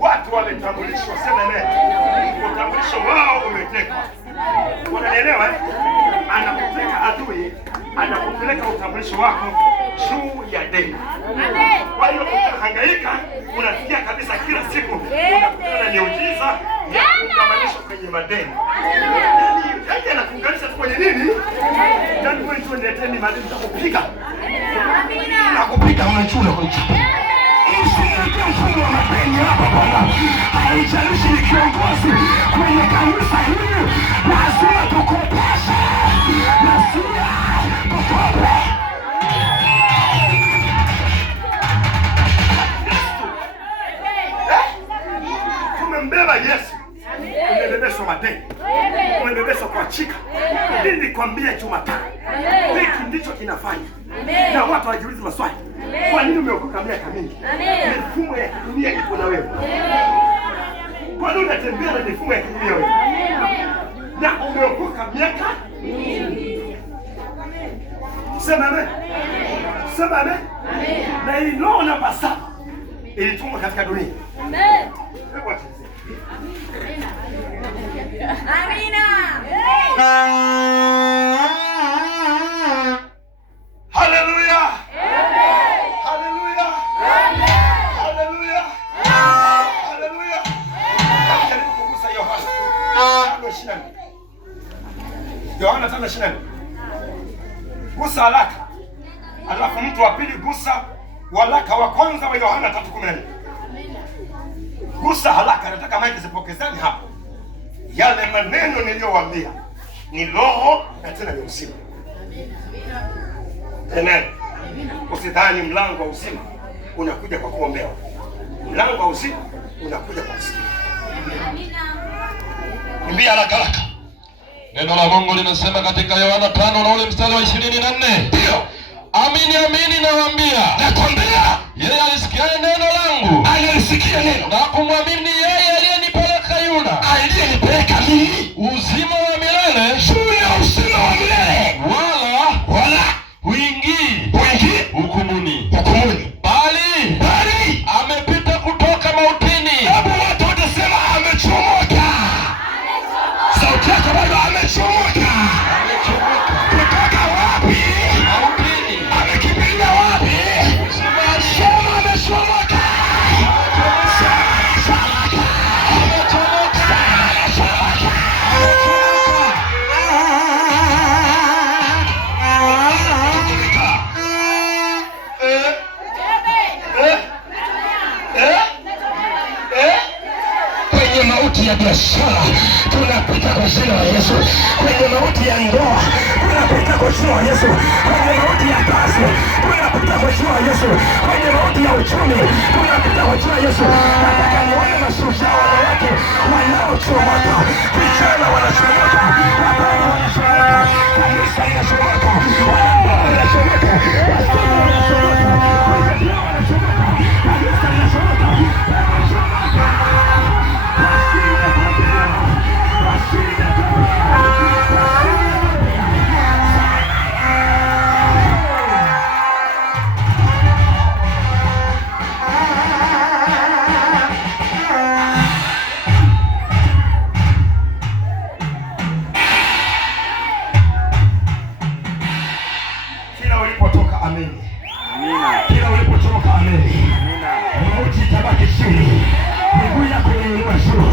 watu wametambulishwa, sema neno. Utambulisho wao umetekwa. Unaelewa eh? Anakuteka adui, anakupeleka utambulisho wako juu ya deni. Kwa hiyo utahangaika, unasikia kabisa kila siku unakutana na miujiza ya kuunganishwa kwenye madeni. Yaani anakuunganisha kwenye nini? Yaani wewe tu nileteni madeni nitakupiga. Amina. Nakupiga unachuna kwa chapa. Usiweke mfumo wa madeni hapa bwana. Haijalishi ni kiongozi kwenye kanisa hili, lazima tukopeshe. Lazima tukope. Tumembeba Yesu. Umebebeshwa madeni. Umebebeshwa kuachika. Nilikwambia Jumatano. Hiki ndicho kinafanya. Na watu wajiulize maswali. Kwa nini umeokoka miaka mingi? Mifumo ya dunia iko na wewe. Kwa nini unatembea na mifumo ya dunia wewe? Na umeokoka miaka mingi. Sema amen. Sema amen. Na hii roho namba 7 ilitumwa katika dunia. Amen. Amina. Haleluya. Haleluya. Haleluya. Haleluya. Jaribu kugusa Yohana 5:24. Gusa haraka. Alafu mtu wa pili gusa waraka wa kwanza wa Yohana 3:14. Gusa haraka, nataka maiki zipokezane hapo. Yale maneno niliyowaambia ni roho na tena ni uzima. Amen. Usidhani mlango wa uzima unakuja kwa kuombewa. Mlango wa uzima unakuja kwa kusikia. Kimbia haraka haraka. Neno la Mungu linasema katika Yohana 5 na ule mstari wa 24. Ndio. Amini amini nakwambia, yeye alisikia neno langu, analisikia neno na kumwamini yeye aliyenipeleka Yuna, aliyenipeleka mimi, uzima wa milele, juu ya uzima wa milele, wala huingii hukumuni, bali amepita kutoka mautini. Hebu watu watasema amechomoka. Sauti yako bado amechomoka. Kutoka wapi? Mautini. Amekimbilia wapi? Sema amechomoka. Kwenye mauti ya biashara tunapita kwa jina la Yesu. Kwenye mauti ya ndoa tunapita kwa jina la Yesu. Kwenye mauti ya kazi tunapita kwa jina la Yesu. Kwenye mauti ya uchumi tunapita kwa jina la Yesu. Nataka nione mashujaa wanawake wanaochomoka. Vijana wanachomoka, wababa wanachomoka, kanisa linachomoka, wanandoa wanachomoka, wasichana wanachomoka, wazee wanachomoka, kanisa linachomoka. Kila ulipotoka ameni. Amina. Kila ulipotoka ameni. Amina. Mauti itabaki chini, miguu yako inainua juu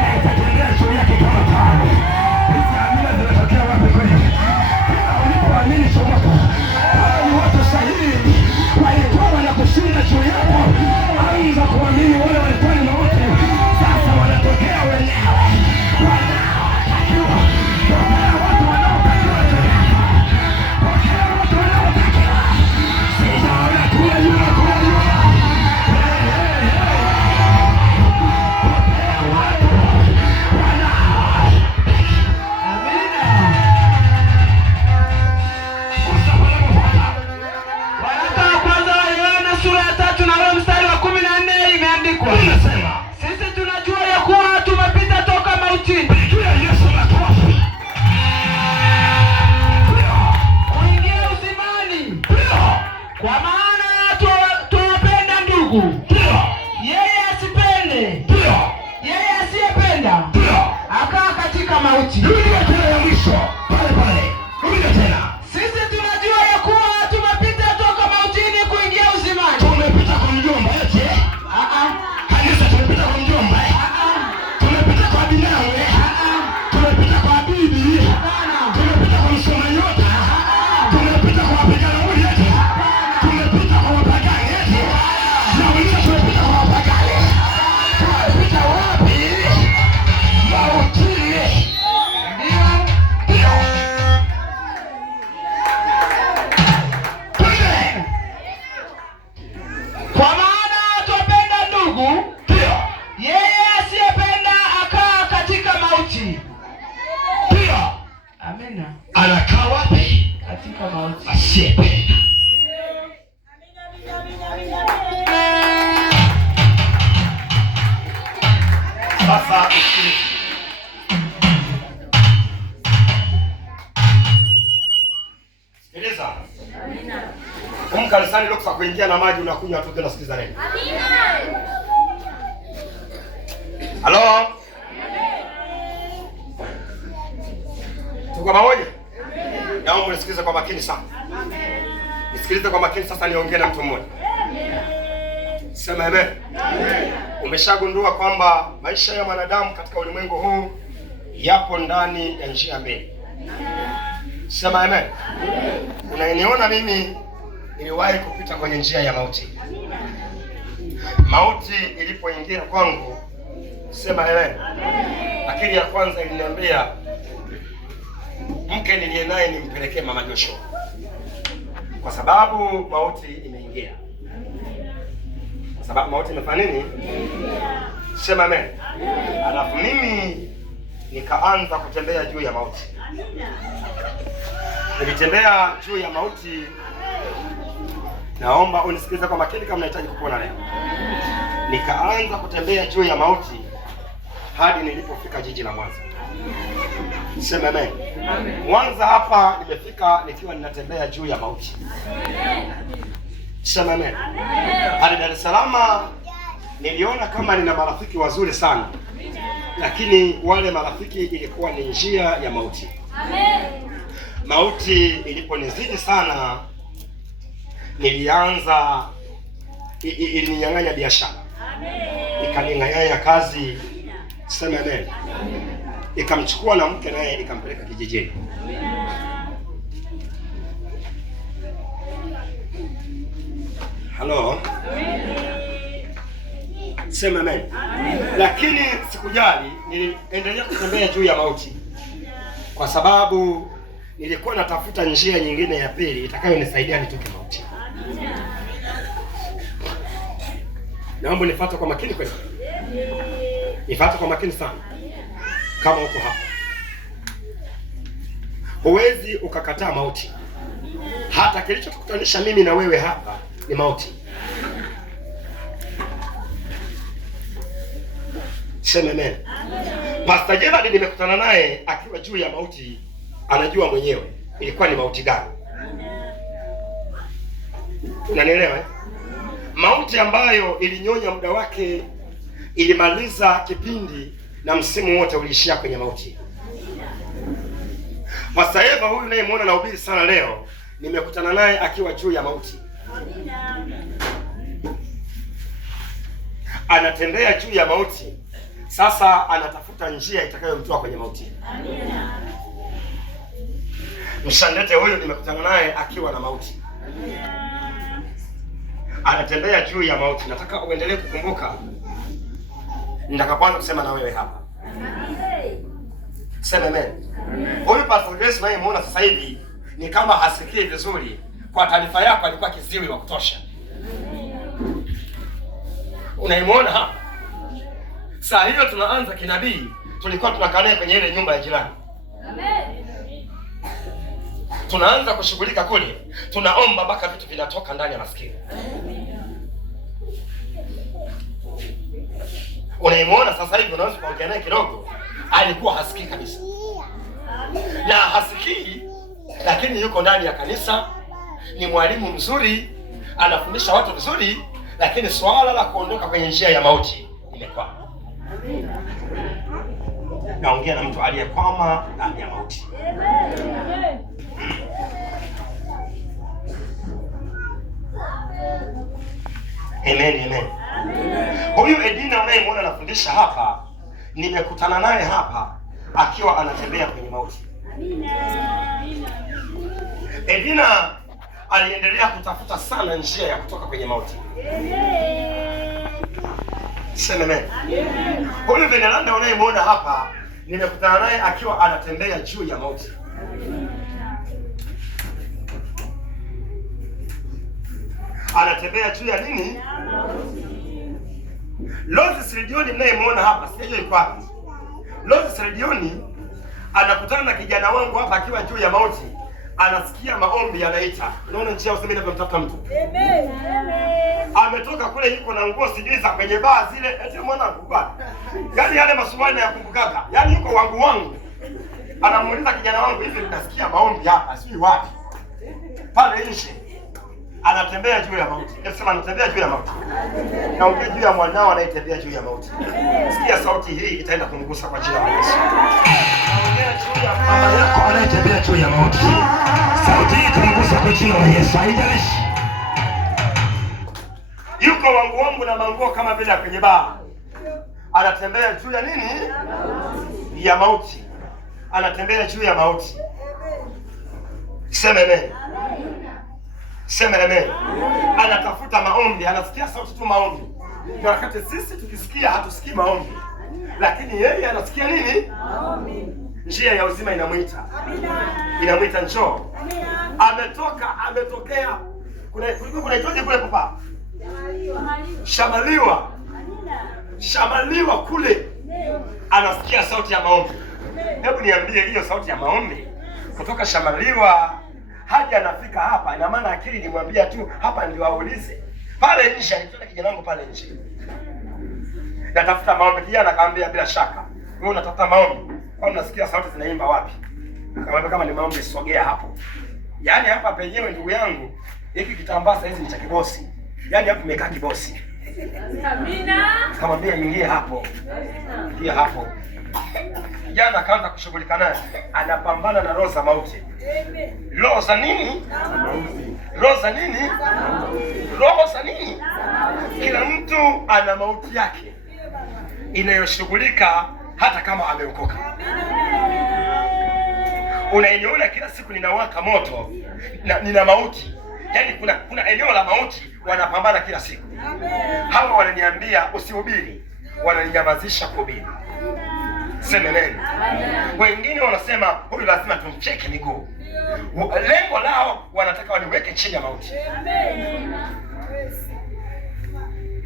na itatembea juu yake kama pale. Hizi amina zinatokea wapi kweli? Kila ulipoamini chomoka. Kama ni watu sahihi walikuwa na kushinda juu yako, anza kuamini wale walikuwa ni mauti. Sasa wanatokea wenyewe. Wanaotakiwa. Tokea watu wanaotakiwa juu yako. Tokea watu wanaotakiwa. Sijaona kula yuna. Sisi tunajua ya kuwa tumepita toka mautini kuingia uzimani, kwa maana tuwapenda ndugu. Yeye asipende, yeye asiyependa akaa katika mauti. Sisi tunajua ya kuwa tumepita toka mautini kuingia uzimani. Tumepita kwa mjomba yote. Kanisa tumepita kwa mjomba. Tumepita kwa binawe. Tumepita kwa bibi. Tumepita kwa msoma nyota. Tumepita kwa wapigana mwili yote. Tumepita kwa wapagani yote. Nauliza tumepita kwa wapagani. Tumepita wapi? Mautini. Ndio. Kwa maana twapenda ndugu, yeye asiyependa akaa katika mauti. Amina. Anakaa wapi? Katika mauti. Asiyependa. Sasa sikiliza. Kanisani leo kuingia na maji unakunywa tu tena, sikiliza neno. Amina. Halo? Tuko pamoja? Naomba unisikilize kwa makini sana. Nisikilize kwa makini sasa, niongee na mtu mmoja. Sema amen. Umeshagundua kwamba maisha ya mwanadamu katika ulimwengu huu yapo ndani ya njia mbili. Sema amen. Unaniona mimi niliwahi kupita kwenye njia ya mauti. Mauti ilipoingia kwangu, sema amen. Akili ya kwanza iliniambia mke niliye naye nimpelekee mama Joshua, kwa sababu mauti imeingia. Kwa sababu mauti imefanya nini? Sema amen. Alafu mimi nikaanza kutembea juu ya mauti. Nilitembea juu ya mauti Naomba unisikilize kwa makini kama unahitaji kupona leo. Nikaanza kutembea juu ya mauti hadi nilipofika jiji la Mwanza. Sema amen. Mwanza hapa nimefika nikiwa ninatembea juu ya mauti. Sema amen. Hadi Dar es Salaam niliona kama nina marafiki wazuri sana, lakini wale marafiki ilikuwa ni njia ya mauti. Mauti iliponizidi sana, nilianza ilininyang'anya biashara, ikaninyang'anya kazi. Sema amen. Ikamchukua na mke naye ikampeleka kijijini. Halo. Sema amen. Lakini sikujali, niliendelea kutembea juu ya mauti kwa sababu nilikuwa natafuta njia nyingine ya pili itakayonisaidia nitoke mauti. Naomba nifuate kwa makini kweli. Nifuate kwa makini sana. Kama uko hapa, huwezi ukakataa mauti. Hata kilichotukutanisha mimi na wewe hapa ni mauti. Sema amen. Pastor Gerald nimekutana naye akiwa juu ya mauti, anajua mwenyewe ilikuwa ni mauti gani. Unanielewa? Mauti ambayo ilinyonya muda wake, ilimaliza kipindi na msimu wote uliishia kwenye mauti. Pastor Eva huyu nayemuona na ubiri sana leo, nimekutana naye akiwa juu ya mauti. Anatembea juu ya mauti. Sasa anatafuta njia itakayomtoa kwenye mauti. Mshandete huyu nimekutana naye akiwa na mauti. Anatembea juu ya mauti. Nataka uendelee kukumbuka nitakapoanza kusema na wewe hapa. Sema amen. Huyu Pastor Grace naye muona sasa hivi ni kama hasikii vizuri. Kwa taarifa yako alikuwa kiziwi wa kutosha. Unaimuona hapa? Saa hiyo tunaanza kinabii, tulikuwa tunakaa naye kwenye ile nyumba ya jirani. Tunaanza kushughulika kule, tunaomba mpaka vitu vinatoka ndani ya masikio. Unaimuona sasa hivi, unaweza kuongea naye kidogo, alikuwa hasikii kabisa. Na hasikii, lakini yuko ndani ya kanisa, ni mwalimu mzuri, anafundisha watu vizuri, lakini swala la kuondoka kwenye njia ya mauti imekuwa. Naongea na mtu aliyekwama ndani ya mauti. Amen, amen. Huyu Edina unayemwona anafundisha hapa, nimekutana naye hapa akiwa anatembea kwenye mauti. Edina aliendelea kutafuta sana njia ya kutoka kwenye mauti. Sema amen. Huyu Veneranda unayemwona hapa, nimekutana naye akiwa anatembea juu ya mauti. Anatembea juu ya nini? Lozi Siridioni mnayemwona hapa, sijui yuko wapi. Lozi Siridioni anakutana na kijana wangu hapa akiwa juu ya mauti. Anasikia maombi yanaita. Unaona njia useme inapomtafuta mtu. Amen. Ametoka kule, yuko na nguo sijui za kwenye baa zile. Eti mwanangu bwana. Yaani yale maswali ya kumbukaga. Yaani yuko wangu. Anamuuliza kijana wangu, hivi nasikia maombi hapa, sijui wapi. Pale nje. Anatembea juu ya mauti. Nasema anatembea juu ya mauti. Naongea juu ya mwanao anayetembea juu ya mauti. Sikia sauti hii itaenda kumgusa kwa jina la Yesu. Naongea juu ya mama yako anayetembea juu ya mauti. Sauti hii itamgusa kwa jina la Yesu. Haijalishi. Yuko wangu na manguo kama vile kwenye baa. Anatembea juu ya nini? Ya mauti. Anatembea juu ya mauti. Sema amen. Sema amen. Anatafuta maombi, anasikia sauti tu maombi. Kwa wakati sisi tukisikia hatusikii maombi. Lakini yeye anasikia nini? Maombi. Njia ya uzima inamuita. Inamuita njoo. Ametokea. Kuna itoje kule papa? Shamaliwa kule. Anasikia sauti ya maombi. Hebu niambie hiyo sauti ya maombi kutoka Shamaliwa hadi anafika hapa, ina maana akili nimwambia tu hapa ndio aulize. Pale nje alitoka kijana wangu pale nje. Natafuta maombi, kijana akaambia bila shaka. Wewe unatafuta maombi? Au unasikia sauti zinaimba wapi? Akamwambia kama ni maombi sogea hapo. Yaani hapa penyewe ndugu yangu, hiki kitambaa sasa hizi ni cha kibosi. Yaani hapo imekaa kibosi. Amina. Akamwambia ingie hapo. Ingia hapo. Kijana akaanza kushughulika naye. Anapambana na roho za mauti. Roho za nini? Roho za nini? Roho za nini? Kila mtu ana mauti yake inayoshughulika hata kama ameokoka. Unaiona kila siku ninawaka moto na nina mauti. Yaani kuna eneo la mauti wanapambana kila siku. Hawa wananiambia usihubiri, wananinyamazisha kuhubiri. Sema neno. Wengine wanasema huyu lazima tumcheke miguu. Lengo lao wanataka waniweke chini ya mauti.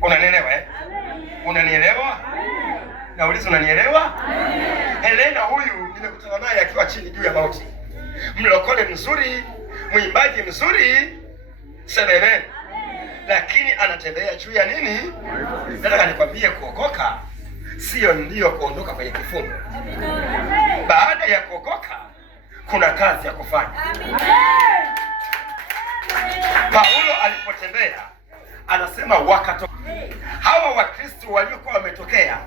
Unanielewa eh? Unanielewa? Nauliza unanielewa? Helena huyu nimekutana naye akiwa chini juu ya mauti. Mlokole mzuri, mwimbaji mzuri. Sema amen. Lakini anatembea juu ya nini? Nataka nikwambie kuokoka sio ndio kuondoka kwenye kifungo. Baada ya kuokoka kuna kazi ya kufanya. Paulo alipotembea anasema wakatoka. Hawa Wakristo waliokuwa wametokea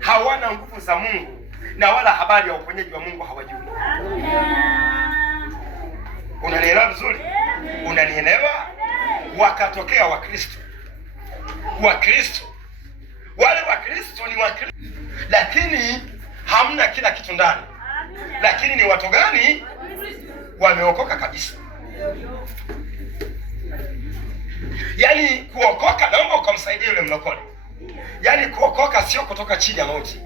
hawana nguvu za Mungu na wala habari ya uponyaji wa Mungu hawajui. Unanielewa vizuri? Unanielewa? Wakatokea Wakristo. Wakristo. Wale Wakristo ni Wakristo, lakini hamna kila kitu ndani. Lakini ni watu gani? Wameokoka kabisa. Yaani kuokoka, naomba ukamsaidia yule mlokole. Yaani kuokoka sio kutoka chini ya mauti.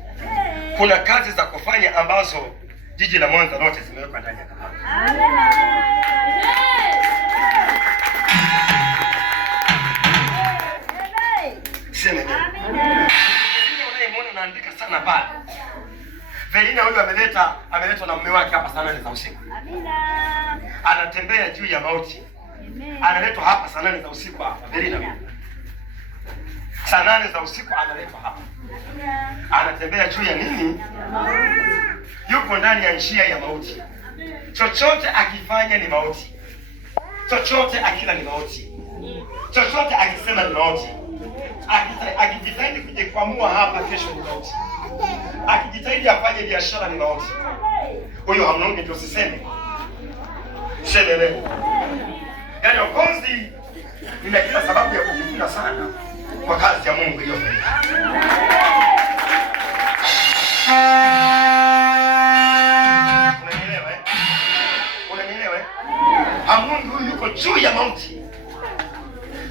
Kuna kazi za kufanya ambazo jiji la Mwanza lote zimewekwa ndani ya Kahawa. Sema nini? Unayemwona unaandika sana pale. Velina huyu ameletwa na mume wake hapa saa 8 za usiku. Amina. Anatembea juu ya mauti. Amen. Analetwa hapa saa 8 za usiku hapa. Velina. Saa 8 za usiku analetwa hapa. Amina. Anatembea juu ya nini? Yuko ndani ya njia ya mauti. Chochote akifanya ni mauti. Chochote akila ni mauti. Chochote akisema ni mauti. Akijitahidi kujikwamua hapa kesho ni mauti. Akijitahidi afanye biashara ni mauti. Huyo hamnonge ndio usiseme. Sema leo. Yaani ukonzi nina kila sababu ya kukupenda sana kwa kazi ya Mungu hiyo. Unanielewa eh? Unanielewa eh? Mungu huyu yuko juu ya mauti.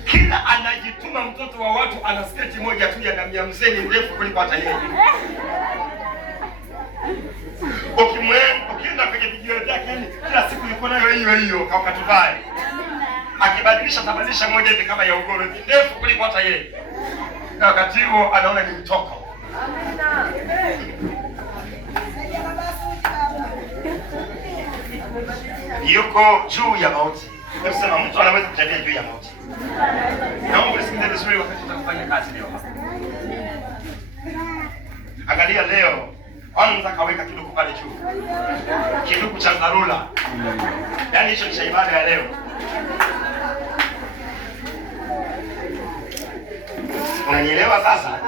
Kila anajituma mtoto wa watu ana sketi moja tu ya ngamia mzee ni ndefu kuliko hata yeye. Ukienda kwenye video yake yani kila siku yuko nayo hiyo kwa katuvai. Akibadilisha tabadilisha moja hivi kama ya ugoro ndefu kuliko hata yeye. Na wakati huo anaona ni mtoko. Amina. Yuko juu ya mauti. Nasema mtu anaweza kutembea juu ya mauti. Naomba usikize vizuri wakati utakufanya kazi leo. Angalia leo, anza kaweka kiduku pale juu. Kiduku cha dharura. Yaani hicho ni cha ibada ya leo. Unanielewa sasa?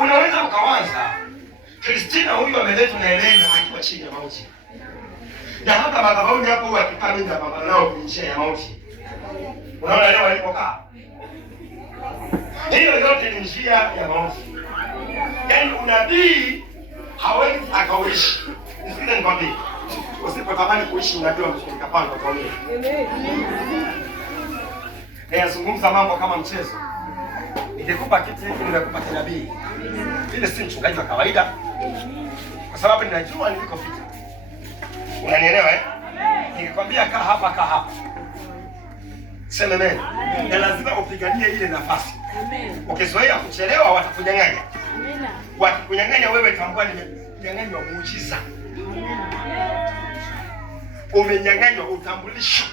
Unaweza ukawaza Kristina huyu ameletwa na Helena akiwa chini ya mauti. Na hata madhabahuni hapo huwa akikaa mimi na baba nao kwenye njia ya mauti. Unaona leo alipokaa. Hiyo yote ni njia ya mauti. Yaani unabii hawezi akauishi. Nisikize nikwambie. Usipotamani kuishi unabii wa mshirika panga kwa wewe. Nazungumza mambo kama mchezo. Ningekupa kitu hiki ningekupa kinabii. Ile si mchungaji wa kawaida. Kwa sababu ninajua nilikopita. Unanielewa eh? Nikikwambia kaa hapa. Sema amen. Na lazima upiganie ile nafasi. Amen. Ukizoea kuchelewa watakunyang'anya. Amina. Wakikunyang'anya wewe tambua nimekunyang'anya muujiza. umenyang'anywa utambulisho.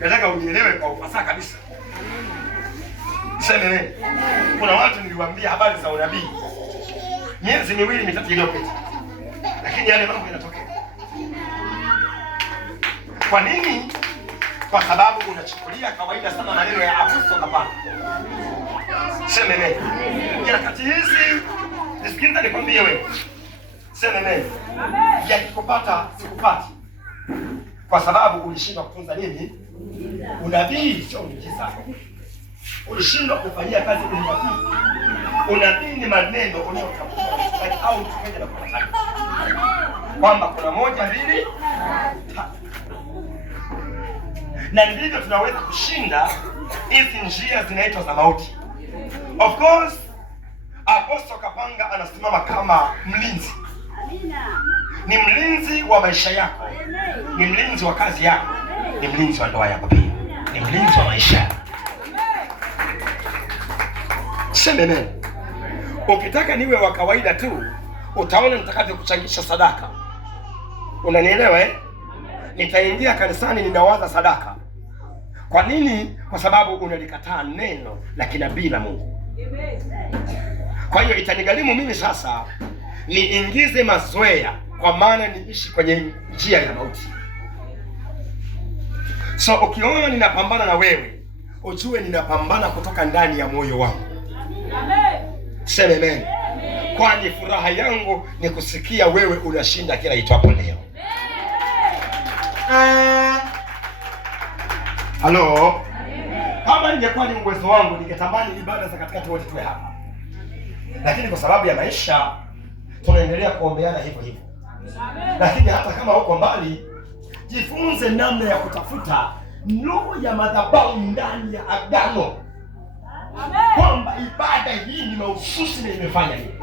Nataka unielewe kwa ufasaha kabisa. Sema nini? Kuna watu niliwaambia habari za unabii miezi 2-3 iliyopita, lakini yale mambo yanatokea. Kwa nini? Kwa sababu unachukulia kawaida sana maneno ya Apostle Kapanga. Sema nini? Nyakati hizi nisikiliza nikwambie wewe. Sema nini? Yakikupata sikupati. Kwa sababu ulishindwa kutunza nini? Unabii sio miujiza. Ulishindwa kufanyia kazi unabii. Unabii ni maneno unayotamka au tukaje na kufanya. Kwamba kuna 1, 2, 3. Na ndivyo tunaweza kushinda hizi njia zinaitwa za mauti. Of course, Apostle Kapanga anasimama kama mlinzi. Ni mlinzi wa maisha yako. Ni mlinzi wa kazi yako. Ni mlinzi wa ndoa yako pia. Ni mlinzi wa maisha. Sema amen. Ukitaka niwe wa kawaida tu, utaona nitakavyo kuchangisha sadaka. Unanielewa eh? Nitaingia kanisani ninawaza sadaka. Kwa nini? Kwa sababu unalikataa neno la kinabii la Mungu. Kwa hiyo itanigharimu mimi sasa niingize mazoea, kwa maana niishi kwenye njia ya mauti. So ukiona ninapambana na wewe, ujue ninapambana kutoka ndani ya moyo wangu. Sema amen. Kwani furaha yangu ni kusikia wewe unashinda kila itwapo leo. Halo. Kama ingekuwa ni uwezo wangu ningetamani ibada za katikati wote tuwe hapa. Lakini kwa sababu ya maisha tunaendelea kuombeana hivyo hivyo. Lakini hata kama uko mbali, jifunze namna ya kutafuta roho ya madhabahu ndani ya agano. Kwamba ibada hii ni mahususi na imefanya nini.